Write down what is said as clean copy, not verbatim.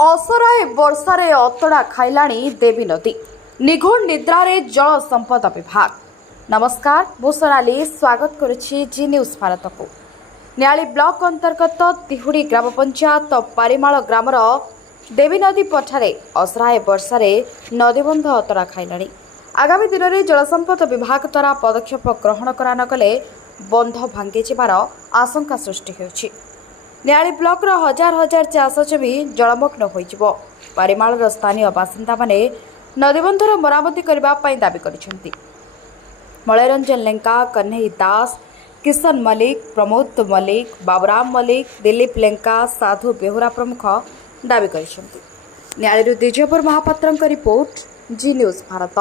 असराए वर्षारे अतड़ा खाइलाणी देवी नदी निघोड़ निद्रारे जल संपद विभाग। नमस्कार, मु सोनाली स्वागत करुछि जी न्यूज भारत को। न्याली ब्लॉक अंतर्गत तिहुड़ी ग्राम पंचायत पारिमाल ग्रामर देवी नदी पठारे असराए वर्षारे नदीबंध अतड़ा खाइलाणी। आगामी दिन में जलसंपद विभाग द्वारा पदक्षेप ग्रहण करा न कले बंध भांगी जिबार आशंका सृष्टि होछि। न्याली ब्लॉक हजार हजार चाष जमी जलमग्न हो पारिमाल स्थानीय बासिंदा माने नदीबंधर मरामती करने दाबी करिसेंती। मलयरंजन लेंका, कन्हई दास, किशन मलिक, प्रमोद मलिक, बाबुराम मलिक, दिलीप लेंका, साधु बेहुरा प्रमुख दाबी करिसेंती। न्याली दिजपुर महापात्र रिपोर्ट, जी न्यूज भारत।